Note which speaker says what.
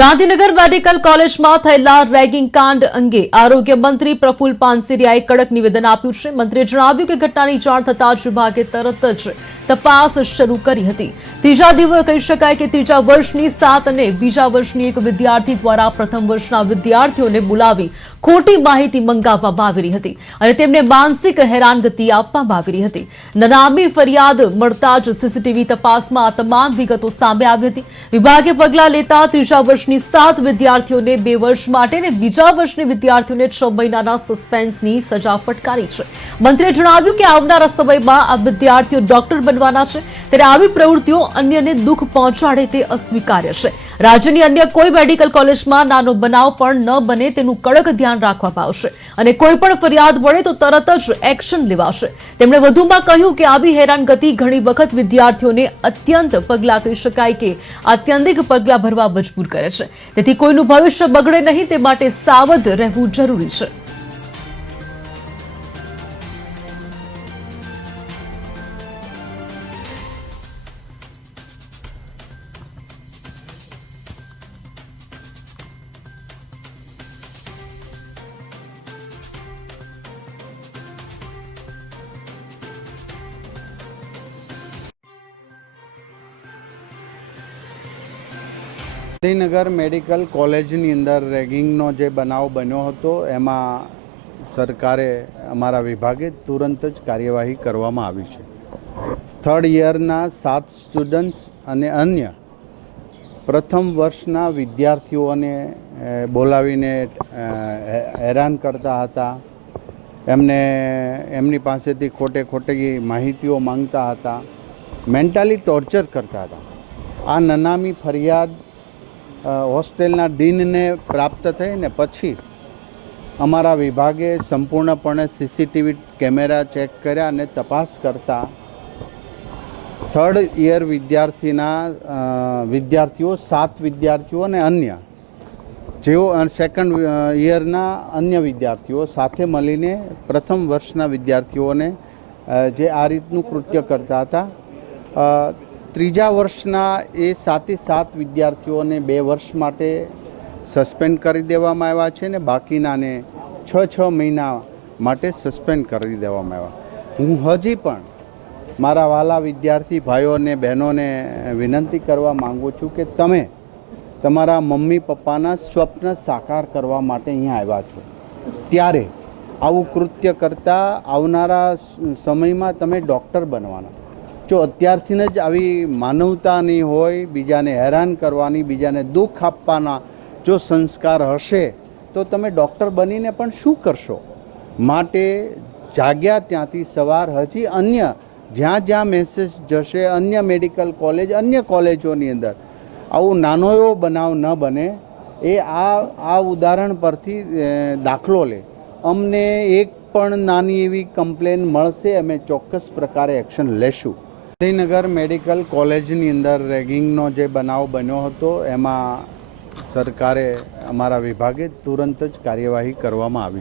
Speaker 1: Gandhinagar medical કોલેજમાં થયેલા ragging કાંડ અંગે આરોગ્ય મંત્રી પ્રફુલ પાનસેરિયાએ કડક નિવેદન આપ્યું છે. મંત્રીએ જણાવ્યું કે ઘટનાની જાણ થતાં જ વિભાગે તરત જ તપાસ શરૂ કરી હતી. ત્રીજા દિવસ કહી શકાય કે ત્રીજા વર્ષની સાત અને બીજા વર્ષની એક વિદ્યાર્થી દ્વારા પ્રથમ વર્ષના વિદ્યાર્થીઓને બોલાવી ખોટી માહિતી મંગાવવામાં આવી રહી હતી અને તેમને માનસિક હેરાનગતિ આપવામાં આવી રહી હતી. નનામી ફરિયાદ મળતા જ સીસીટીવી તપાસમાં આ તમામ વિગતો સામે આવી હતી. વિભાગે પગલાં લેતા ત્રીજા વર્ષની સાત વિદ્યાર્થીઓને બે વર્ષ માટે અને બીજા વર્ષની વિદ્યાર્થીઓને છ મહિનાના સસ્પેન્સની સજા ફટકારી છે. મંત્રીએ જણાવ્યું કે આવનારા સમયમાં આ વિદ્યાર્થીઓ ડોક્ટર બનવાના છે. ત્યારે આવી પ્રવૃત્તિઓ અન્યને દુઃખ પહોંચાડે તે અસ્વીકાર્ય છે. રાજ્યની અન્ય કોઈ મેડિકલ કોલેજમાં નાનો બનાવ પણ ન બને તેનું કડક ધ્યાન રાખવામાં આવશે. અને કોઈ પણ ફરિયાદ મળે તો તરત જ એક્શન લેવાશે. તેમણે વધુમાં કહ્યું કે આવી હેરાનગતિ ઘણી વખત વિદ્યાર્થીઓને અત્યંત પગલાં કહી શકાય કે આત્યંતિક પગલાં ભરવા મજબૂર કરે છે. તેથી કોઈનું ભવિષ્ય બગડે નહીં તે માટે સાવધ રહેવું જરૂરી છે.
Speaker 2: ગાંધીનગર મેડિકલ કોલેજની અંદર રેગિંગનો જે બનાવ બન્યો હતો, એમાં સરકારે અમારા વિભાગે તુરંત જ કાર્યવાહી કરવામાં આવી છે. થર્ડ યરના સાત સ્ટુડન્ટ્સ અને અન્ય પ્રથમ વર્ષના વિદ્યાર્થીઓને બોલાવીને હેરાન કરતા હતા. એમને, એમની પાસેથી ખોટે ખોટી માહિતીઓ માંગતા હતા. મેન્ટલી ટોર્ચર કરતા હતા. આ નનામી ફરિયાદ હોસ્ટેલના ડીનને પ્રાપ્ત થઈ ને પછી અમારા વિભાગે સંપૂર્ણપણે સીસીટીવી કેમેરા ચેક કર્યા અને તપાસ કરતા થર્ડ યર વિદ્યાર્થીના વિદ્યાર્થીઓ, સાત વિદ્યાર્થીઓ અને અન્ય. જેઓ સેકન્ડ યરના અન્ય વિદ્યાર્થીઓ સાથે મળીને પ્રથમ વર્ષના વિદ્યાર્થીઓને જે આ રીતનું કૃત્ય કરતા હતા ત્રીજા વર્ષના એ સાતે સાત વિદ્યાર્થીઓને બે વર્ષ માટે સસ્પેન્ડ કરી દેવામાં આવ્યા છે ને બાકીનાને છ છ મહિના માટે સસ્પેન્ડ કરી દેવામાં આવ્યા. હું હજી પણ મારા વાલા વિદ્યાર્થી ભાઈઓને, બહેનોને વિનંતી કરવા માગું છું કે તમે તમારા મમ્મી પપ્પાના સ્વપ્ન સાકાર કરવા માટે અહીંયા આવ્યા છો. ત્યારે આવું કૃત્ય કરતાં આવનારા સમયમાં તમે ડૉક્ટર બનવાના. જો અત્યારથી જ આવી માનવતાની હોય, બીજાને હેરાન કરવાની, બીજાને દુઃખ આપવાના જો સંસ્કાર હશે, તો તમે ડૉક્ટર બનીને પણ શું કરશો? માટે જાગ્યા ત્યાંથી સવાર હજી અન્ય, જ્યાં જ્યાં મેસેજ જશે, અન્ય મેડિકલ કોલેજ અન્ય કોલેજોની અંદર. આવું નાનો એવો બનાવ ન બને. એ આ આ ઉદાહરણ પરથી દાખલો લે. અમને એક પણ નાની એવી કમ્પ્લેન મળશે, અમે ચોક્કસ પ્રકારે એક્શન લેશું. ગાંધીનગર મેડિકલ કોલેજની અંદર રેગિંગનો જે બનાવ બન્યો હતો, એમાં સરકારે અમારા વિભાગે તુરંત જ કાર્યવાહી કરવામાં આવી